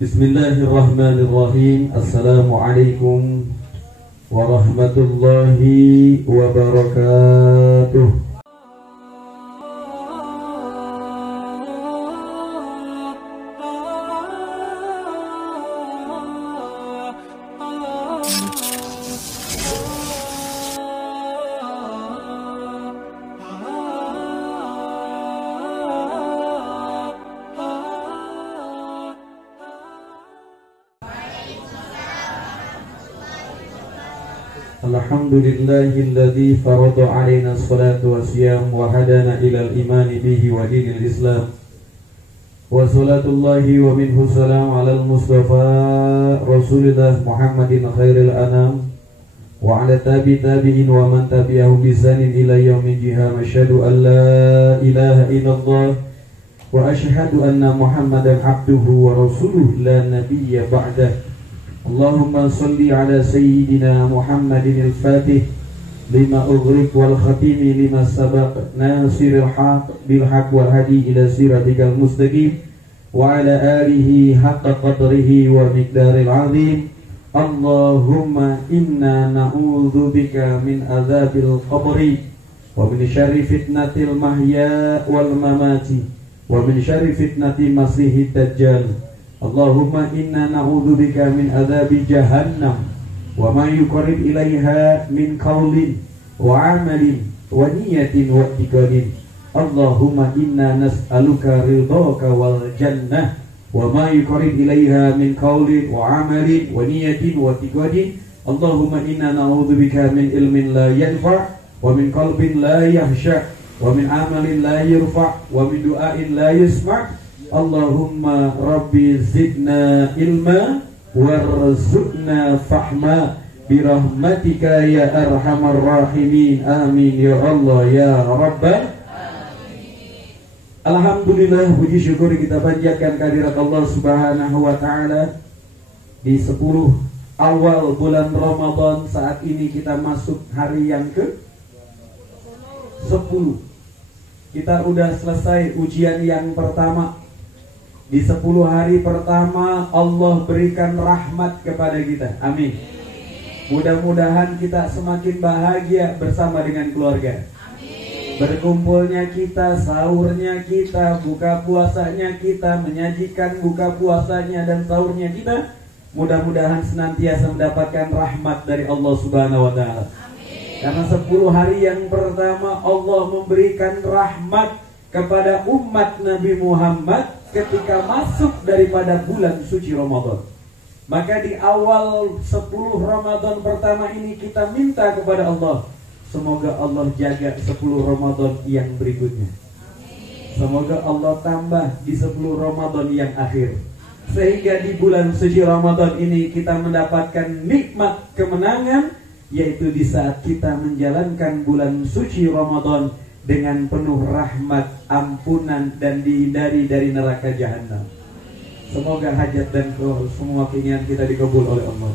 Bismillahirrahmanirrahim. Assalamualaikum warahmatullahi wabarakatuh. Alhamdulillahilladzi farada alaina as-salatu was-siyam wa hadana ilal imani bihi wa dinil islam. Wa salatullahi wa minhu salam ala al-mustafa Rasulillah Muhammadin khairil anam wa ala tabi'in wa man tabi'ahu bisanin ila yaumil qiyamah. Asyhadu an la ilaha illallah wa asyhadu anna Muhammadan abduhu wa rasuluhu la nabiyya ba'dah. Allahumma salli ala sayyidina Muhammadin al-fatih lima ughriq wal khatimi lima sabaq nasiril haq bil haq wal hadi ila siratikal mustaqim wa ala alihi haqqa qadrihi wa miqdaril azim. Allahumma inna na'udzubika min adzabil qabri wa min syarri fitnatil mahya wal mamati wa min syarri fitnati masihid dajjal. Allahumma inna na'udzubika min adzabi jahannam wa ma yuqarrib ilaiha min qaulin wa amalin wa niyatin wa i'tiqadin. Allahumma inna nas'aluka ridhaka wal jannah wa ma yuqarrib ilaiha min qaulin wa amalin wa niyatin wa i'tiqadin. Allahumma inna na'udzubika min ilmin la yanfa' wa min qalbin la yahsha' wa min amalin la yurfa' wa min du'ain la yusma'. Allahumma rabbi zidna ilma warzuqna fahma birahmatika ya arhamar rahimin. Amin ya Allah ya rabbal alamin. Alhamdulillah, puji syukur kita panjatkan kehadirat Allah subhanahu wa ta'ala di 10 awal bulan Ramadan. Saat ini kita masuk hari yang ke 10. Kita udah selesai ujian yang pertama. Di 10 hari pertama Allah berikan rahmat kepada kita. Amin. Mudah-mudahan kita semakin bahagia bersama dengan keluarga. Amin. Berkumpulnya kita, sahurnya kita, buka puasanya kita, menyajikan buka puasanya dan sahurnya kita, mudah-mudahan senantiasa mendapatkan rahmat dari Allah Subhanahu wa taala. Karena 10 hari yang pertama Allah memberikan rahmat kepada umat Nabi Muhammad ketika masuk daripada bulan suci Ramadan. Maka di awal 10 Ramadan pertama ini kita minta kepada Allah, semoga Allah jaga 10 Ramadan yang berikutnya. Semoga Allah tambah di 10 Ramadan yang akhir, sehingga di bulan suci Ramadan ini kita mendapatkan nikmat kemenangan, yaitu di saat kita menjalankan bulan suci Ramadan dengan penuh rahmat, ampunan, dan dihindari dari neraka jahanam. Semoga hajat dan semua keinginan kita dikabul oleh Allah.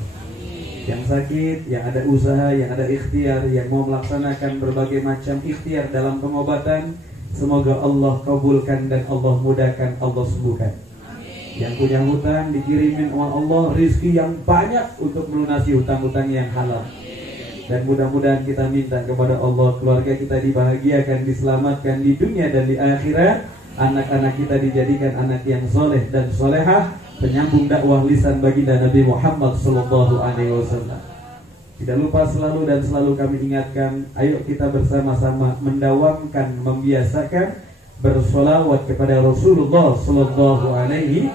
Yang sakit, yang ada usaha, yang ada ikhtiar, yang mau melaksanakan berbagai macam ikhtiar dalam pengobatan, semoga Allah kabulkan dan Allah mudahkan, Allah sembuhkan. Yang punya hutang dikirimin oleh Allah rizki yang banyak untuk melunasi hutang-hutang yang halal. Dan mudah-mudahan kita minta kepada Allah, keluarga kita dibahagiakan, diselamatkan di dunia dan di akhirat. Anak-anak kita dijadikan anak yang soleh dan solehah, penyambung dakwah lisan baginda Nabi Muhammad sallallahu alaihi wasallam. Tidak lupa selalu dan selalu kami ingatkan, ayo kita bersama-sama mendawamkan, membiasakan bersolawat kepada Rasulullah sallallahu alaihi.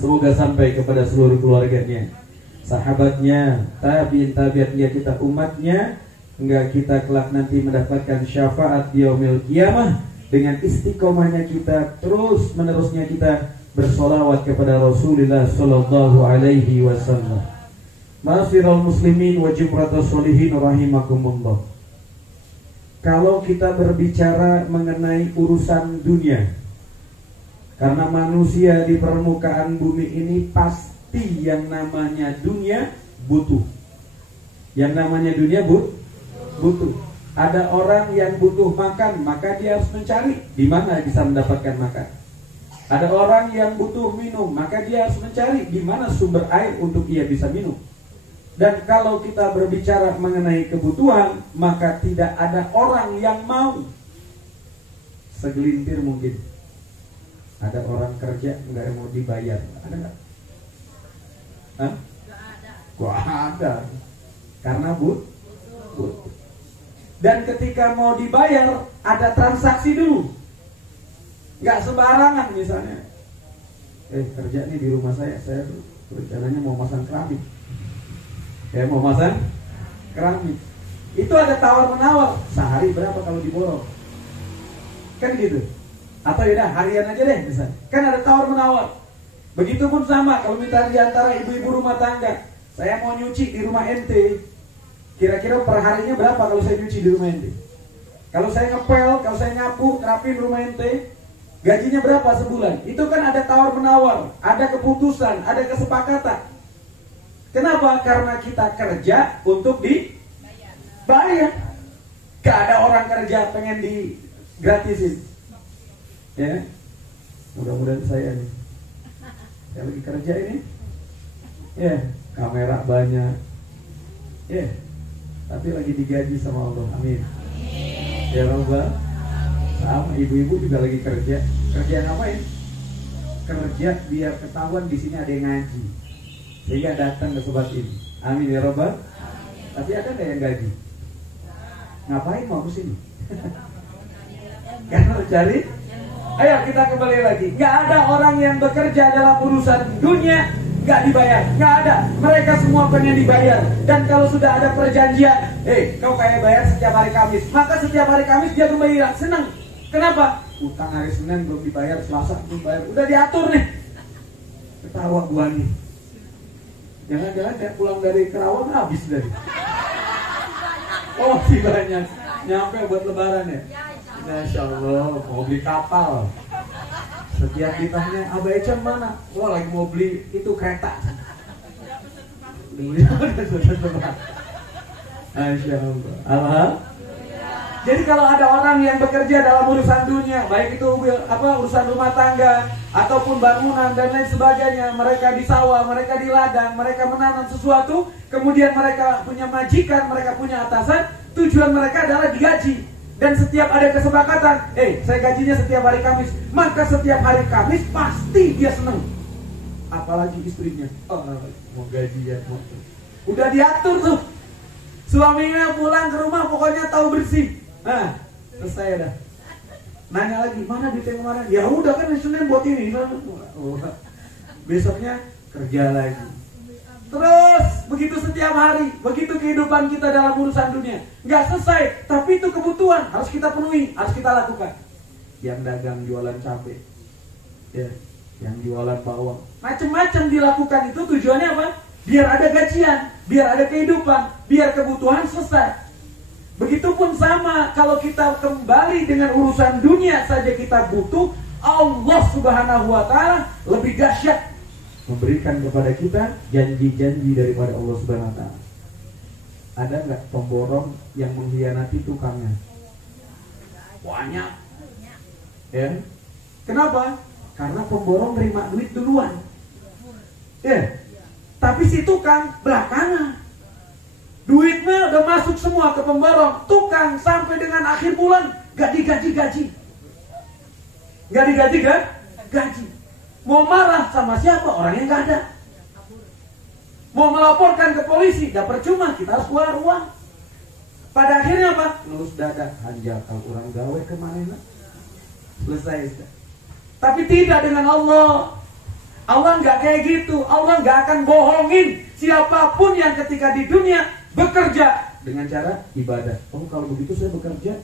Semoga sampai kepada seluruh keluarganya, sahabatnya, tabi'in-tabi'atnya, kita umatnya, hingga kita kelak nanti mendapatkan syafaat di yaumil qiyamah. Dengan istiqomahnya kita, terus menerusnya kita bersolawat kepada Rasulullah sallallahu alaihi wasallam. Ma'asyiral muslimin wa jumratus sholihin rahimakumullah. Kalau kita berbicara mengenai urusan dunia, karena manusia di permukaan bumi ini pasti yang namanya dunia butuh. Yang namanya dunia butuh. Ada orang yang butuh makan, maka dia harus mencari di mana bisa mendapatkan makan. Ada orang yang butuh minum, maka dia harus mencari di mana sumber air untuk ia bisa minum. Dan kalau kita berbicara mengenai kebutuhan, maka tidak ada orang yang mau. Segelintir mungkin. Ada orang kerja nggak mau dibayar, ada nggak? Hah? Gak ada. Karena butuh. Dan ketika mau dibayar, ada transaksi dulu. Nggak sembarangan misalnya. Kerja nih di rumah saya rencananya mau masang keramik. Mau masang keramik. Itu ada tawar menawar. Sehari berapa kalau diborong? Kan gitu. Atau yaudah harian aja deh misalnya. Kan ada tawar menawar. Begitupun sama kalau minta diantara ibu-ibu rumah tangga. Saya mau nyuci di rumah ente. Kira-kira per harinya berapa kalau saya nyuci di rumah ente? Kalau saya ngepel, kalau saya nyapu, rapin rumah ente, gajinya berapa sebulan? Itu kan ada tawar menawar, ada keputusan, ada kesepakatan. Kenapa? Karena kita kerja untuk dibayar. Gak ada orang kerja pengen digratisin. Ya, mudah-mudahan saya nih. Saya lagi kerja ini. Ya, kamera banyak. Ya, tapi lagi digaji sama Allah. Amin. Ya Rabbal. Sama ibu-ibu juga lagi kerja. Kerja ngapain? Kerja biar ketahuan di sini ada yang ngaji, sehingga datang ke sobat ini. Amin ya Rabbal. Tapi ada nggak yang gaji? Ngapain mau ke sini? Karena cari. Ayo kita kembali lagi. Nggak ada orang yang bekerja dalam urusan dunia nggak dibayar. Nggak ada. Mereka semua pengen dibayar. Dan kalau sudah ada perjanjian, kau kayak bayar setiap hari Kamis, maka setiap hari Kamis dia gembira, senang. Kenapa? Utang hari Senin belum dibayar, Selasa belum bayar. Udah diatur nih. Ketawa gua nih. Jangan-jangan dia pulang dari Kerawang habis dari. Oh, banyak. Nyampe buat lebaran ya. Masya Allah, mau beli kapal. Setiap ditanya, Abah Ecem mana? Wah, lagi mau beli itu kereta. Masya Allah. Jadi kalau ada orang yang bekerja dalam urusan dunia, baik itu urusan rumah tangga ataupun bangunan dan lain sebagainya, mereka di sawah, mereka di ladang, mereka menanam sesuatu, kemudian mereka punya majikan, mereka punya atasan, tujuan mereka adalah digaji. Dan setiap ada kesepakatan, saya gajinya setiap hari Kamis, maka setiap hari Kamis pasti dia senang. Apalagi istrinya, mau gajian, udah diatur tuh. Suaminya pulang ke rumah pokoknya tahu bersih. Nah, selesai dah. Nanya lagi, mana duit yang kemarin? Ya udah kan Senin buat ini. Besoknya kerja lagi. Terus begitu setiap hari, begitu kehidupan kita dalam urusan dunia. Nggak selesai, tapi itu kebutuhan harus kita penuhi, harus kita lakukan. Yang dagang jualan cabai, ya, yang jualan bawang, macam-macam dilakukan. Itu tujuannya apa? Biar ada gajian, biar ada kehidupan, biar kebutuhan selesai. Begitupun sama kalau kita kembali dengan urusan dunia saja kita butuh, Allah Subhanahu wa Ta'ala lebih dahsyat memberikan kepada kita janji-janji daripada Allah Subhanahu wa Ta'ala. Ada nggak pemborong yang mengkhianati tukangnya? Banyak. Ya. Kenapa? Karena pemborong terima duit duluan. Ya. Tapi si tukang belakangan. Duitnya udah masuk semua ke pemborong. Tukang sampai dengan akhir bulan gak digaji-gaji. Gak digaji kan? Gaji. Mau marah sama siapa? Orangnya gak ada. Mau melaporkan ke polisi, gak percuma, kita harus keluar uang. Pada akhirnya apa? Lulus dada, hanjakal orang gawe kemana? Selesai. Tapi tidak dengan Allah. Allah gak kayak gitu. Allah gak akan bohongin siapapun yang ketika di dunia bekerja dengan cara ibadah. Oh, kalau begitu saya bekerja,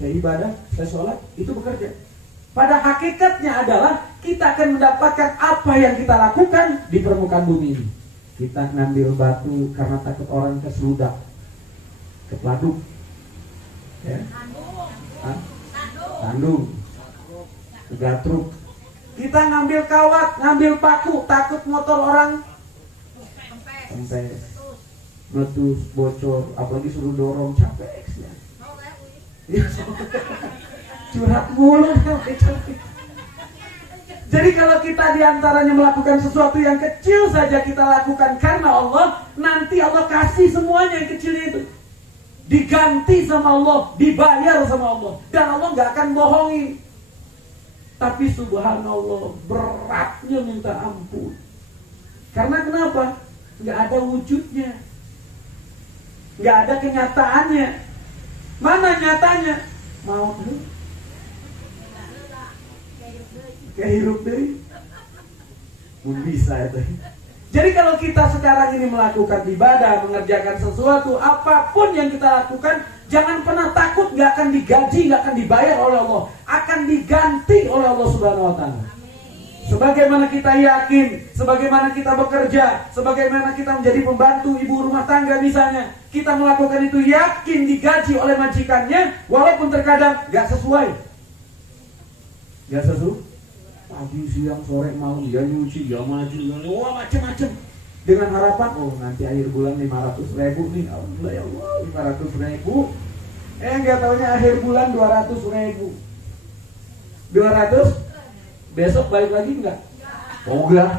saya ibadah, saya sholat, itu bekerja. Pada hakikatnya adalah kita akan mendapatkan apa yang kita lakukan di permukaan bumi ini. Kita ngambil batu karena takut orang keseludak, kepladuk, ya, tandung, kegatruk. Kita ngambil kawat, ngambil paku, takut motor orang kempes, meletus, bocor, apalagi suruh dorong, capek ya. Curhat mulu. Jadi kalau kita diantaranya melakukan sesuatu yang kecil saja kita lakukan karena Allah, nanti Allah kasih semuanya yang kecil itu. Diganti sama Allah, dibayar sama Allah. Dan Allah gak akan bohongin. Tapi subhanallah, beratnya minta ampun. Karena kenapa? Gak ada wujudnya, gak ada kenyataannya. Mana nyatanya? Mau kehirup deh, bisa itu. Jadi kalau kita sekarang ini melakukan ibadah, mengerjakan sesuatu, apapun yang kita lakukan, jangan pernah takut gak akan digaji, gak akan dibayar oleh Allah, akan diganti oleh Allah Subhanahu Wa Taala. Sebagaimana kita yakin, sebagaimana kita bekerja, sebagaimana kita menjadi pembantu ibu rumah tangga misalnya, kita melakukan itu yakin digaji oleh majikannya, walaupun terkadang gak sesuai. Gak sesuai. Pagi, siang, sore, malam, dia nyuci, dia maju, wah macam-macam. Dengan harapan, oh nanti akhir bulan 500.000 nih, alhamdulillah ya Allah 500.000. Nggak taunya akhir bulan 200.000. 200, besok balik lagi enggak? Oh enggak.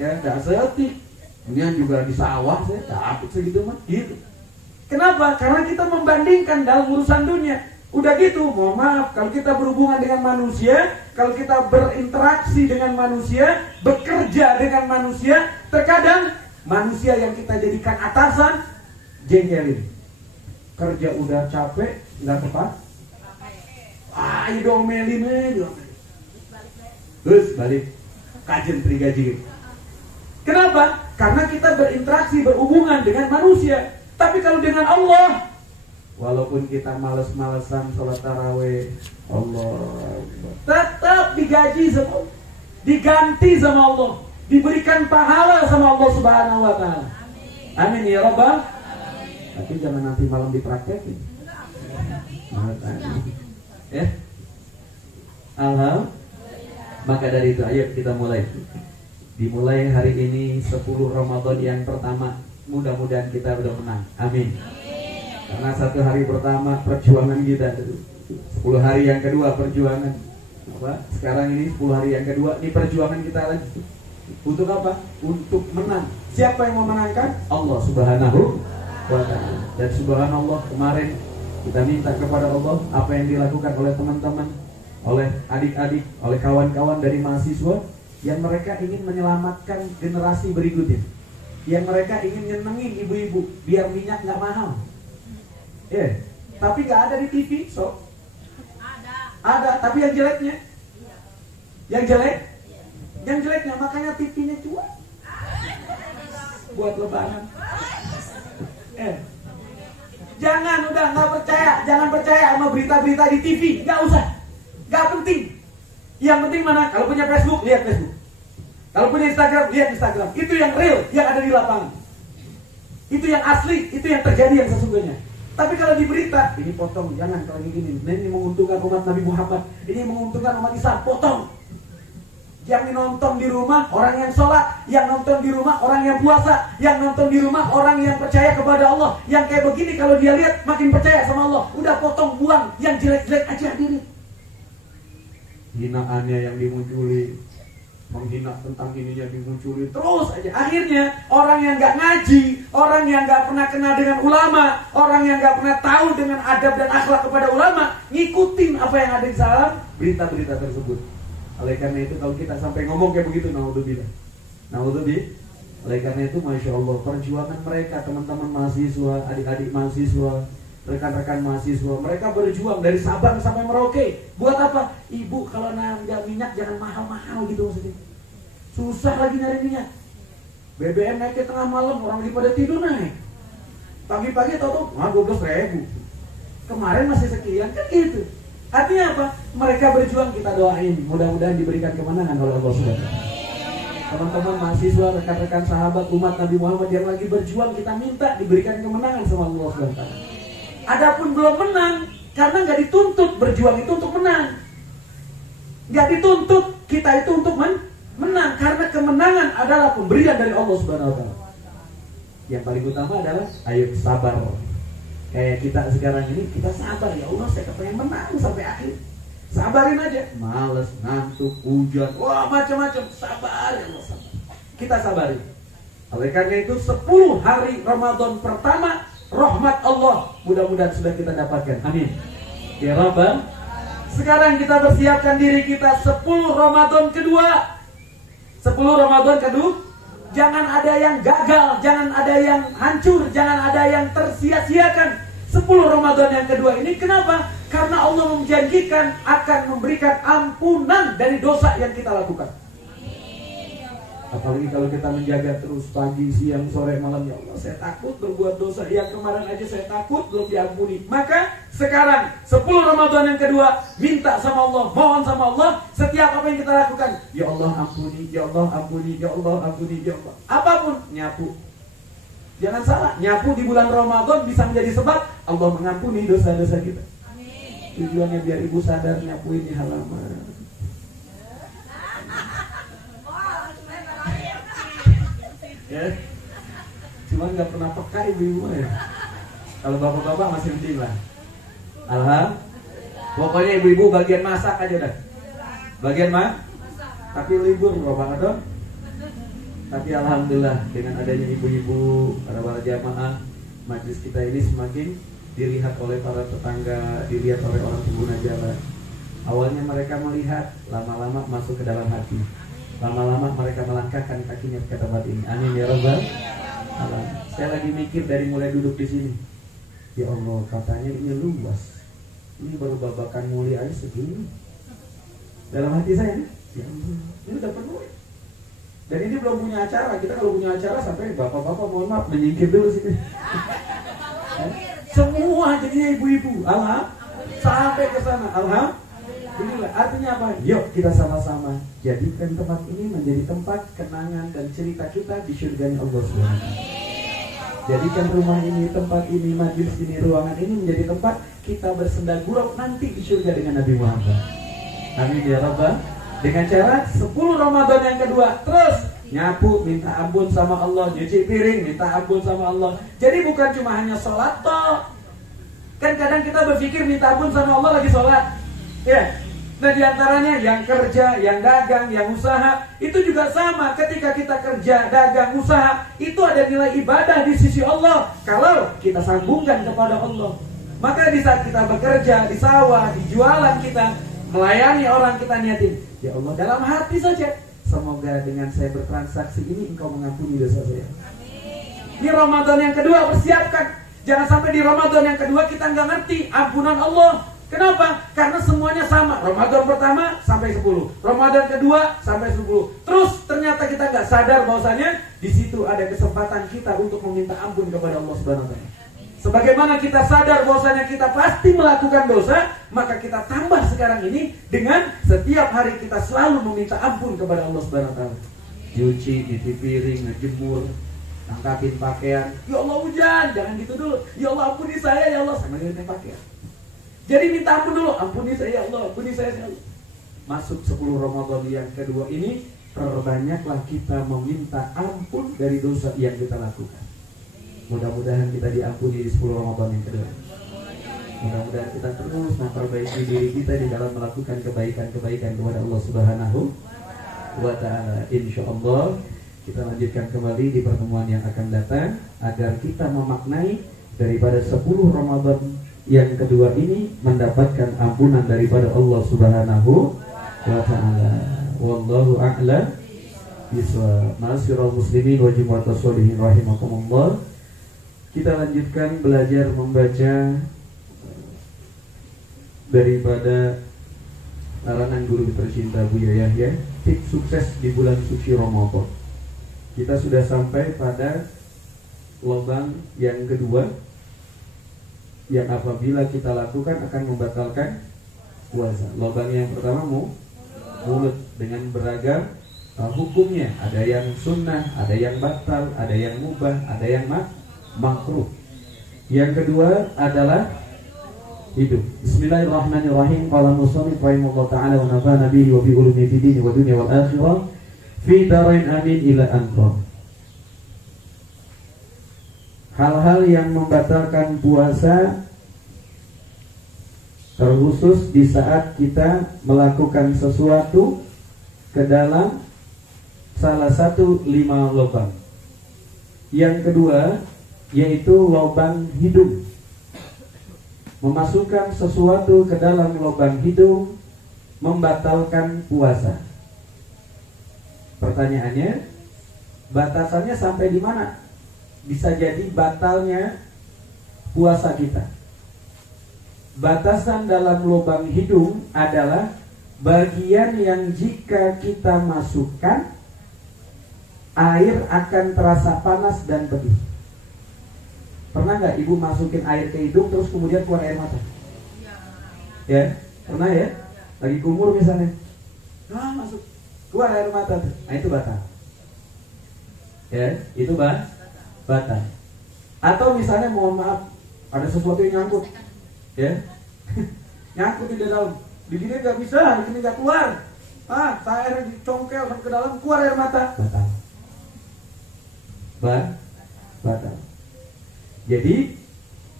Ya enggak setik. Ini juga di sawah saya dapat segitu mah, gitu. Kenapa? Karena kita membandingkan dalam urusan dunia. Udah gitu, mohon maaf, kalau kita berhubungan dengan manusia, kalau kita berinteraksi dengan manusia, bekerja dengan manusia, terkadang manusia yang kita jadikan atasan jengkelin. Kerja udah capek, nggak tepat. Diomelin aja. Terus balik, kajen trigaji. Kenapa? Karena kita berinteraksi, berhubungan dengan manusia. Tapi kalau dengan Allah, walaupun kita males-malesan sholat tarawih, Allah tetap digaji sama, diganti sama Allah, diberikan pahala sama Allah Subhanahu Wa Taala. Amin ya Rabbal. Tapi jangan nanti malam dipraktekin. Ya. Alhamdulillah. Maka dari itu ayo kita mulai. Dimulai hari ini 10 Ramadan yang pertama. Mudah-mudahan kita udah menang. Amin. Karena 1 hari pertama perjuangan kita, 10 hari yang kedua perjuangan. Sekarang ini 10 hari yang kedua, ini perjuangan kita lagi. Untuk apa? Untuk menang. Siapa yang memenangkan? Allah Subhanahu Wa Ta'ala. Dan subhanallah, kemarin kita minta kepada Allah apa yang dilakukan oleh teman-teman, oleh adik-adik, oleh kawan-kawan dari mahasiswa, yang mereka ingin menyelamatkan generasi berikutnya, yang mereka ingin nyenengin ibu-ibu biar minyak gak mahal. Tapi gak ada di TV, so ada, tapi yang jeleknya, yang jeleknya makanya TV-nya cuan buat lebaran. Jangan, udah nggak percaya, jangan percaya sama berita-berita di TV, nggak usah, nggak penting. Yang penting mana? Kalau punya Facebook, lihat Facebook. Kalau punya Instagram, lihat Instagram. Itu yang real, yang ada di lapangan. Itu yang asli, itu yang terjadi yang sesungguhnya. Tapi kalau di berita, ini potong, jangan kalau gini. Ini menguntungkan umat Nabi Muhammad, ini menguntungkan umat Islam, potong. Yang nonton di rumah orang yang sholat, yang nonton di rumah orang yang puasa, yang nonton di rumah orang yang percaya kepada Allah. Yang kayak begini kalau dia lihat makin percaya sama Allah. Udah potong, buang, yang jelek-jelek aja diri. Hinaannya yang dimunculi, menghina tentang ininya dimunculi terus aja. Akhirnya orang yang gak ngaji, orang yang gak pernah kenal dengan ulama, orang yang gak pernah tahu dengan adab dan akhlak kepada ulama, ngikutin apa yang ada di dalam berita-berita tersebut. Oleh karena itu kalau kita sampai ngomong kayak begitu, naudzubillah. Oleh karena itu Masya Allah, perjuangan mereka, teman-teman mahasiswa, adik-adik mahasiswa, rekan-rekan mahasiswa, mereka berjuang dari Sabang sampai Merauke. Buat apa? Ibu kalau nambah minyak jangan mahal-mahal gitu maksudnya. Susah lagi nyari minyak. BBM naik ke tengah malam, orang lagi pada tidur naik. Pagi-pagi tau-tau 12.000. Kemarin masih sekian, kan gitu. Artinya apa? Mereka berjuang, kita doain. Mudah-mudahan diberikan kemenangan oleh Allah Subhanahu. Teman-teman mahasiswa, rekan-rekan sahabat umat Nabi Muhammad yang lagi berjuang, kita minta diberikan kemenangan sama Allah Subhanahu. Adapun belum menang, karena nggak dituntut berjuang itu untuk menang. Nggak dituntut kita itu untuk menang, karena kemenangan adalah pemberian dari Allah Subhanahu wa Ta'ala. Yang paling utama adalah ayo sabar. Kayak kita sekarang ini, kita sabar, ya Allah saya pengen menang sampai akhir. Sabarin aja, males, ngantuk, hujan, wah macam-macam. Sabar ya Allah, sabar. Kita sabarin. Oleh karena itu 10 hari Ramadan pertama rahmat Allah mudah-mudahan sudah kita dapatkan. Amin. Ya Rabbal. Sekarang kita persiapkan diri kita 10 Ramadan kedua. 10 Ramadan kedua. Jangan ada yang gagal, jangan ada yang hancur, jangan ada yang tersia-siakan. 10 Ramadan yang kedua ini kenapa? Karena Allah menjanjikan akan memberikan ampunan dari dosa yang kita lakukan. Apalagi kalau kita menjaga terus pagi, siang, sore, malam. Ya Allah, saya takut berbuat dosa. Yang kemarin aja saya takut belum diampuni. Maka sekarang 10 Ramadan yang kedua, minta sama Allah, mohon sama Allah. Setiap apa yang kita lakukan, ya Allah ampuni, ya Allah ampuni, ya Allah ampuni, ya Allah. Apapun, nyapu. Jangan salah, nyapu di bulan Ramadan bisa menjadi sebab Allah mengampuni dosa-dosa kita. Tujuannya biar ibu sadar nyapuin di halaman. Ya, cuman nggak pernah peka ibu-ibu ya. Kalau bapak-bapak masih penting lah. Pokoknya ibu-ibu bagian masak aja dah. Bagian tapi libur bapak atau? Tapi alhamdulillah dengan adanya ibu-ibu, para jamaah, majlis kita ini semakin dilihat oleh para tetangga, dilihat oleh orang pengguna jalan. Awalnya mereka melihat, lama-lama masuk ke dalam hati. Lama-lama mereka melangkahkan kakinya ke tempat ini. Amin ya Rabbal alamin. Saya lagi mikir dari mulai duduk di sini. Ya Allah, katanya ini luas. Ini baru babakan mulia aja segini. Dalam hati saya, ya Allah, ini udah penuh. Dan ini belum punya acara. Kita kalau punya acara sampai bapak-bapak mohon maaf menyingkir dulu sini. Semua jadinya ibu-ibu. Sampai ke sana. Inilah artinya apa? Yuk kita sama-sama jadikan tempat ini menjadi tempat kenangan dan cerita kita di surganya Allah SWT. Jadikan rumah ini, tempat ini, majlis ini, ruangan ini menjadi tempat kita bersenda gurau nanti di surga dengan Nabi Muhammad. Amin ya Rabbal. Dengan cara 10 Ramadan yang kedua terus nyapu, minta ampun sama Allah, nyuci piring, minta ampun sama Allah. Jadi bukan cuma hanya sholat toh. Kan kadang kita berpikir minta ampun sama Allah lagi sholat. Ya. Nah diantaranya yang kerja, yang dagang, yang usaha itu juga sama. Ketika kita kerja, dagang, usaha itu ada nilai ibadah di sisi Allah. Kalau kita sambungkan kepada Allah. Maka di saat kita bekerja, di sawah, di jualan kita, melayani orang kita niatin, ya Allah dalam hati saja, semoga dengan saya bertransaksi ini Engkau mengampuni dosa saya. Ini Ramadan yang kedua persiapkan. Jangan sampai di Ramadan yang kedua kita nggak ngerti ampunan Allah. Kenapa? Karena semuanya sama. Ramadan pertama sampai 10, Ramadan kedua sampai 10. Terus ternyata kita nggak sadar bahwasanya di situ ada kesempatan kita untuk meminta ampun kepada Allah Subhanahu wa taala. Sebagaimana kita sadar bahwasanya kita pasti melakukan dosa, maka kita tambah sekarang ini dengan setiap hari kita selalu meminta ampun kepada Allah Subhanahu wa taala. Cuci, cuci piring, ngejemur, angkatin pakaian. Ya Allah hujan, jangan gitu dulu. Ya Allah ampuni saya ya Allah, sambil ngeliatin pakaian. Jadi minta ampun dulu, ampuni saya ya Allah, ampuni saya ya Allah. Masuk 10 Ramadan yang kedua ini, perbanyaklah kita meminta ampun dari dosa yang kita lakukan. Mudah-mudahan kita diampuni di 10 Ramadan yang kedua. Mudah-mudahan kita terus memperbaiki diri kita di dalam melakukan kebaikan-kebaikan kepada Allah Subhanahu wa ta'ala. InsyaAllah kita lanjutkan kembali di pertemuan yang akan datang agar kita memaknai daripada 10 Ramadan yang kedua ini mendapatkan ampunan daripada Allah Subhanahu wa ta'ala. Wallahu a'lam bishawab. Ma'asyiral muslimin wa jumu'atus sholihin rahimakumullah. Kita lanjutkan belajar membaca daripada larangan guru tercinta Buya Yahya, tips sukses di bulan suci Ramadan. Kita sudah sampai pada lubang yang kedua, yang apabila kita lakukan akan membatalkan puasa. Lubang yang pertama mulut dengan beragam hukumnya. Ada yang sunnah, ada yang batal, ada yang mubah, ada yang makruh. Yang kedua adalah hidup. Bismillahirrahmanirrahim. Qala musannif rahimahullah ta'ala wa nafa'ana bihi wa bi ulumi fid din wa dunya wal akhirah fi darain amin ila anqa. Hal-hal yang membatalkan puasa terkhusus di saat kita melakukan sesuatu ke dalam salah satu 5 lubang. Yang kedua yaitu lubang hidung. Memasukkan sesuatu ke dalam lubang hidung membatalkan puasa. Pertanyaannya, batasannya sampai di mana bisa jadi batalnya puasa kita? Batasan dalam lubang hidung adalah bagian yang jika kita masukkan, air akan terasa panas dan pedih. Pernah nggak ibu masukin air ke hidung terus kemudian keluar air mata? Ya, pernah ya? Lagi kumur misalnya, masuk keluar air mata, nah itu batal. Ya, itu batal. Atau misalnya mohon maaf, ada sesuatu yang nyangkut, ya, nyangkut di dalam, di sini nggak bisa, di sini nggak keluar. Air dicongkel ke dalam, keluar air mata, batal. Batal. Jadi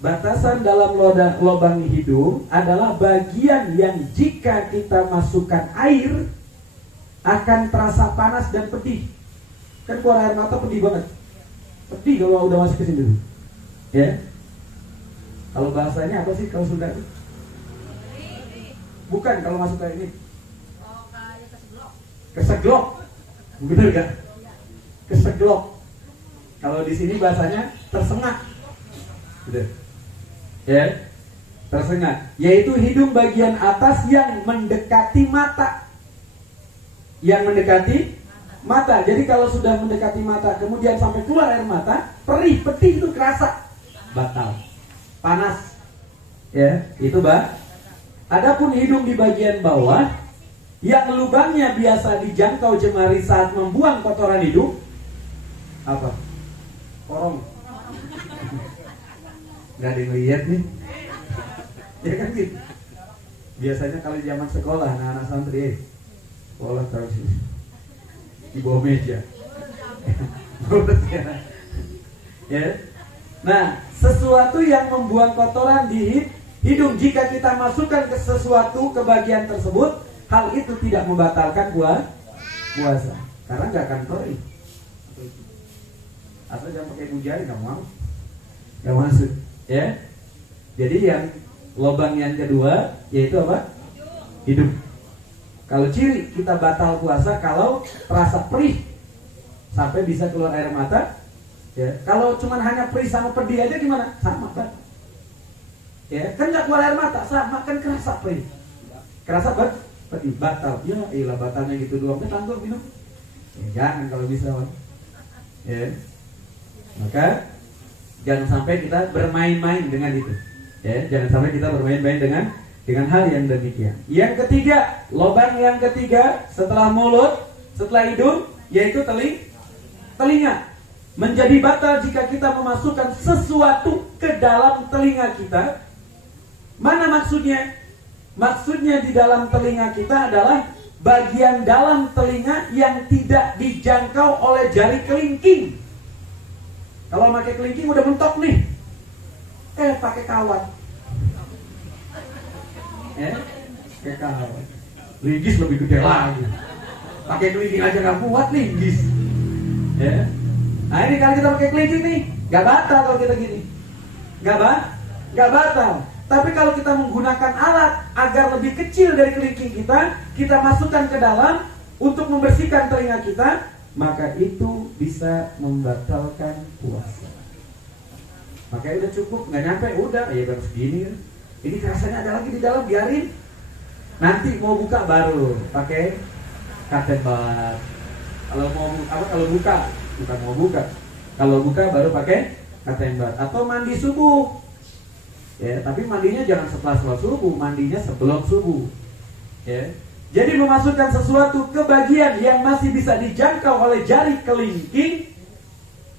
batasan dalam lubang hidung adalah bagian yang jika kita masukkan air akan terasa panas dan pedih. Kan keluar air mata pedih banget. Pedih kalau udah masuk ke sini dulu. Ya. Kalau bahasanya apa sih kalau Sunda itu? Bukan kalau masuk ke ini. Kayak keseglok. Keseglok. Benar enggak? Keseglok. Kalau di sini bahasanya tersengat. Gitu. Ya, tersengat, yaitu hidung bagian atas yang mendekati mata. Yang mendekati mata. Jadi kalau sudah mendekati mata kemudian sampai keluar air mata, perih, pedih itu kerasa, batal. Panas. Ya, itu Adapun hidung di bagian bawah yang lubangnya biasa dijangkau jemari saat membuang kotoran hidung, apa? Korong. Gak ada yang lihat nih. Ya kan gitu. Biasanya kalau zaman sekolah anak-anak santri sekolah terus di bawah meja. Ya. Nah, sesuatu yang membuang kotoran di hidung jika kita masukkan ke sesuatu ke bagian tersebut, hal itu tidak membatalkan puasa. Karena gak akan perih. Asal jangan pakai bujari, gak mau. Gak masuk. Ya, jadi yang lubang yang kedua yaitu apa? Hidung. Kalau ciri kita batal puasa kalau terasa perih sampai bisa keluar air mata. Ya, kalau cuma hanya perih sama pedih aja gimana? Sama kan? Ya, kan nggak keluar air mata, sama kan kerasa perih, kerasa pedih, batal. Ya, iyalah batalnya gitu doang. Tanggung minum. Ya, jangan kalau bisa, ya. Maka jangan sampai kita bermain-main dengan itu. Ya, jangan sampai kita bermain-main dengan hal yang demikian. Yang ketiga, lubang yang ketiga setelah mulut, setelah hidung, yaitu telinga. Menjadi batal jika kita memasukkan sesuatu ke dalam telinga kita. Mana maksudnya? Maksudnya di dalam telinga kita adalah bagian dalam telinga yang tidak dijangkau oleh jari kelingking. Kalau pakai kelingking udah mentok nih, pakai kawat, pakai kawat. Linggis lebih gede lagi. Pakai kelingking aja nggak kuat linggis. Ya. Nah ini kalau kita pakai kelingking nih, nggak batal kalau kita gini, nggak batal. Tapi kalau kita menggunakan alat agar lebih kecil dari kelingking kita masukkan ke dalam untuk membersihkan telinga kita, maka itu bisa membatalkan puasa. Makanya udah cukup, nggak nyampe, udah, ya baru segini. Ini rasanya ada lagi di dalam, biarin. Nanti mau buka baru pakai katen bat. Kalau buka baru pakai katen bat. Atau mandi subuh. Ya, tapi mandinya jangan setelah subuh, mandinya sebelum subuh. Ya. Jadi memasukkan sesuatu ke bagian yang masih bisa dijangkau oleh jari kelingking,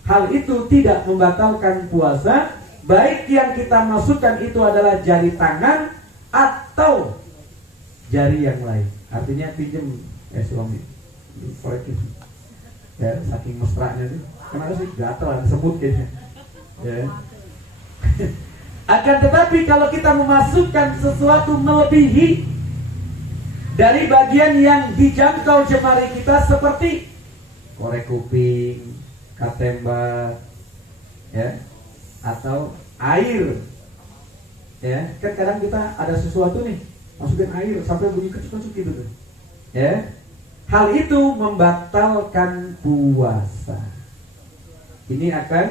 hal itu tidak membatalkan puasa, baik yang kita masukkan itu adalah jari tangan atau jari yang lain. Artinya pinjam suami koreksi. Ya, saking mesranya nih. Kenapa sih gatel ada sebut kayaknya. Ya. Akan tetapi kalau kita memasukkan sesuatu melebihi dari bagian yang dijangkau jemari kita, seperti korek kuping, katembat, ya, atau air, ya, kan kadang kita ada sesuatu nih, masukin air sampai bunyi kecuk-kecuk gitu tuh, ya. Hal itu membatalkan puasa. Ini akan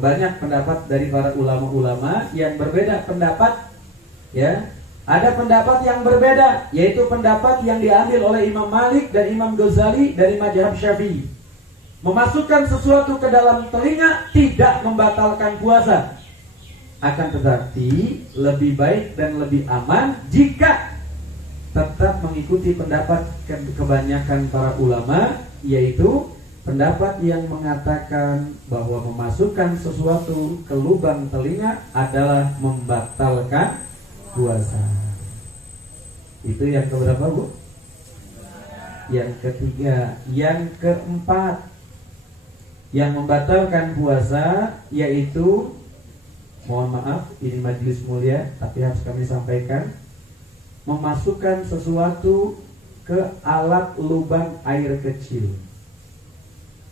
banyak pendapat dari para ulama-ulama yang berbeda pendapat, ya. Ada pendapat yang berbeda, yaitu pendapat yang diambil oleh Imam Malik dan Imam Ghazali dari mazhab Syafi'i. Memasukkan sesuatu ke dalam telinga tidak membatalkan puasa. Akan tetapi lebih baik dan lebih aman jika tetap mengikuti pendapat kebanyakan para ulama, yaitu pendapat yang mengatakan bahwa memasukkan sesuatu ke lubang telinga adalah membatalkan puasa. Itu yang keberapa, Bu? Yang ketiga. Yang keempat, yang membatalkan puasa yaitu, mohon maaf, ini majelis mulia, tapi harus kami sampaikan, memasukkan sesuatu ke alat lubang air kecil.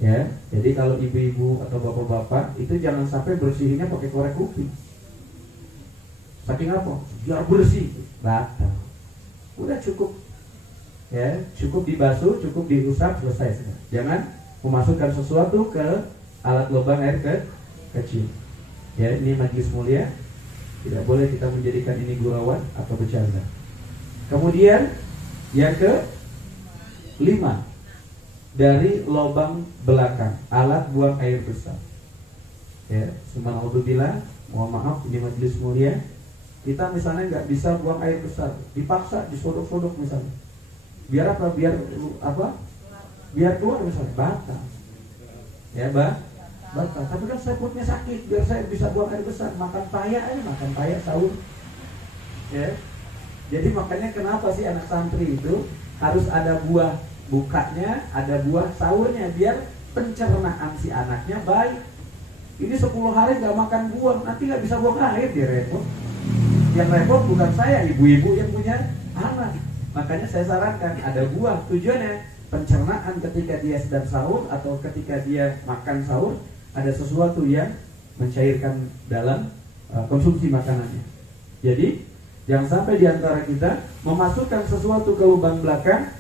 Ya, jadi kalau ibu-ibu atau bapak-bapak itu jangan sampai bersihinnya pakai korek kuping. Saking apa? Biar bersih, batal. Udah cukup, ya, cukup dibasuh, cukup diusap, selesai sudah. Jangan memasukkan sesuatu ke alat lubang air kecil. Ya, ini majelis mulia, tidak boleh kita menjadikan ini gurauan atau bercanda. Kemudian yang ke-5, dari lubang belakang, alat buang air besar. Ya, subhanallah, mohon maaf, ini majelis mulia. Kita misalnya nggak bisa buang air besar, dipaksa disodok-sodok misalnya. Biar apa? Biar keluar misalnya, batal. Ya, batal. Tapi kan saya perutnya sakit, biar saya bisa buang air besar, makan paya aja, makan paya sahur. Ya. Jadi makanya kenapa sih anak santri itu harus ada buah bukanya, ada buah sahurnya, biar pencernaan si anaknya baik. Ini 10 hari nggak makan buah, nanti nggak bisa buang air, dia repot. Yang repot bukan saya, ibu-ibu yang punya anak. Makanya saya sarankan ada buah, tujuannya pencernaan ketika dia sedang sahur atau ketika dia makan sahur, ada sesuatu yang mencairkan dalam konsumsi makanannya. Jadi jangan sampai diantara kita memasukkan sesuatu ke lubang belakang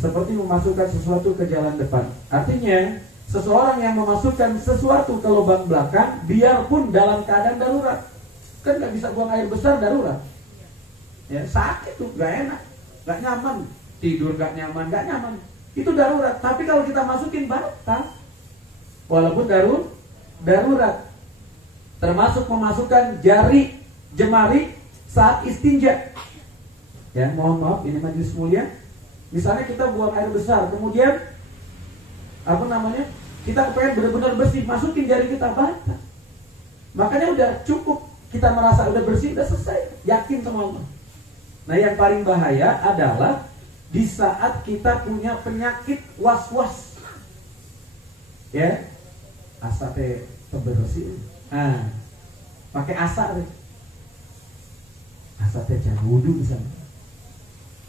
seperti memasukkan sesuatu ke jalan depan. Artinya seseorang yang memasukkan sesuatu ke lubang belakang, biarpun dalam keadaan darurat, kan nggak bisa buang air besar darurat, ya, sakit tuh, nggak enak, nggak nyaman, tidur nggak nyaman, itu darurat. Tapi kalau kita masukin batal, walaupun darurat, termasuk memasukkan jari jemari saat istinja. Ya, mohon maaf, ini majelis mulia. Misalnya kita buang air besar, kemudian kita pengen benar-benar bersih, masukin jari kita, batal. Makanya udah cukup, kita merasa udah bersih, udah selesai, yakin sama Allah. Nah, yang paling bahaya adalah di saat kita punya penyakit was-was, ya, asa teh bersih, pakai asa deh, asa teh jangan wudu misalnya,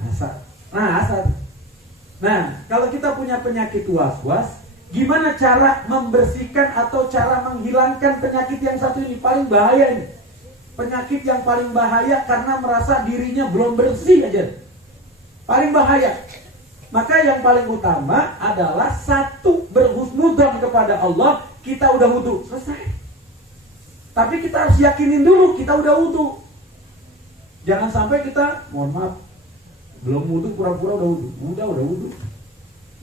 asa. Nah, kalau kita punya penyakit was-was, gimana cara membersihkan atau cara menghilangkan penyakit yang satu ini? Paling bahaya ini. Penyakit yang paling bahaya karena merasa dirinya belum bersih aja. Paling bahaya. Maka yang paling utama adalah satu, berhusnudzon kepada Allah, kita udah wudu, selesai. Tapi kita harus yakinin dulu kita udah wudu. Jangan sampai kita, mohon maaf, belum wudu, pura-pura udah wudu. Udah wudu.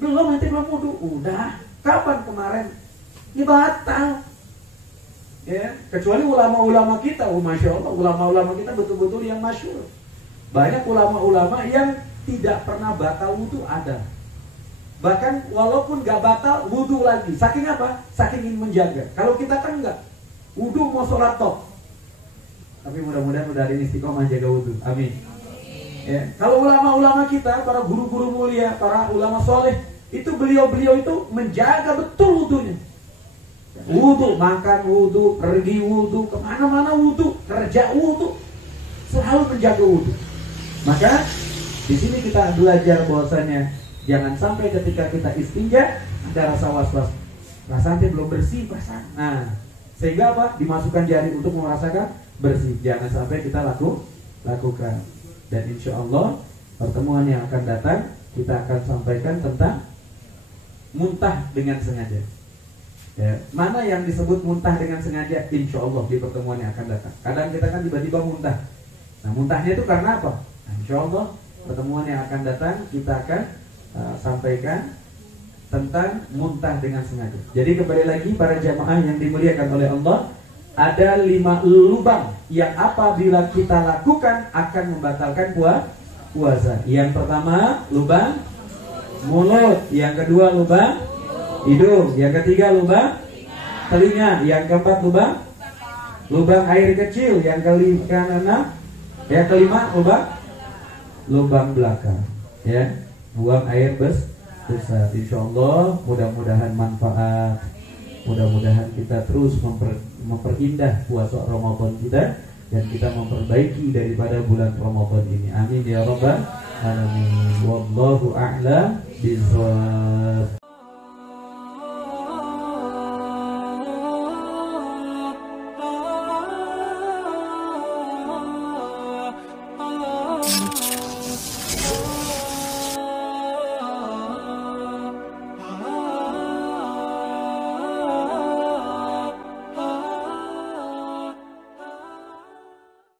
Belum, nanti belum wudu. Udah. Kapan kemarin? Ini batal. Ya, kecuali ulama-ulama kita, masya Allah, ulama-ulama kita betul-betul yang masyhur. Banyak ulama-ulama yang tidak pernah batal wudu ada. Bahkan walaupun gak batal, wudu lagi. Saking apa? Saking ingin menjaga. Kalau kita kan enggak. Wudu mau sholat top. Tapi mudah-mudahan udah hari ini istiqomah jaga wudu. Amin. Ya. Kalau ulama-ulama kita, para guru-guru mulia, para ulama soleh, itu beliau-beliau itu menjaga betul wudunya. Wudu, makan wudu, pergi wudu, kemana-mana wudu, kerja wudu, selalu menjaga wudu. Maka di sini kita belajar bahwasanya jangan sampai ketika kita istinja ada rasa was-was, rasanya belum bersih, perasaan. Nah, sehingga apa? Dimasukkan jari untuk merasakan bersih. Jangan sampai kita lakukan. Dan insya Allah pertemuan yang akan datang kita akan sampaikan tentang muntah dengan sengaja. Ya, mana yang disebut muntah dengan sengaja? Insya Allah di pertemuan yang akan datang. Kadang kita kan tiba-tiba muntah. Nah, muntahnya itu karena apa? Nah, insya Allah pertemuan yang akan datang kita akan sampaikan tentang muntah dengan sengaja. Jadi kembali lagi para jamaah yang dimuliakan oleh Allah, ada 5 lubang yang apabila kita lakukan akan membatalkan puasa. Yang pertama lubang mulut, yang kedua lubang hidung, yang ketiga lubang telinga, yang keempat lubang air kecil, yang kelima lubang belakang, ya, buang air besar. Insya Allah mudah-mudahan manfaat, mudah-mudahan kita terus memperindah puasa Ramadan kita dan kita memperbaiki daripada bulan Ramadan ini. Amin ya rabbal alamin. Wallahu a'lam bishawab.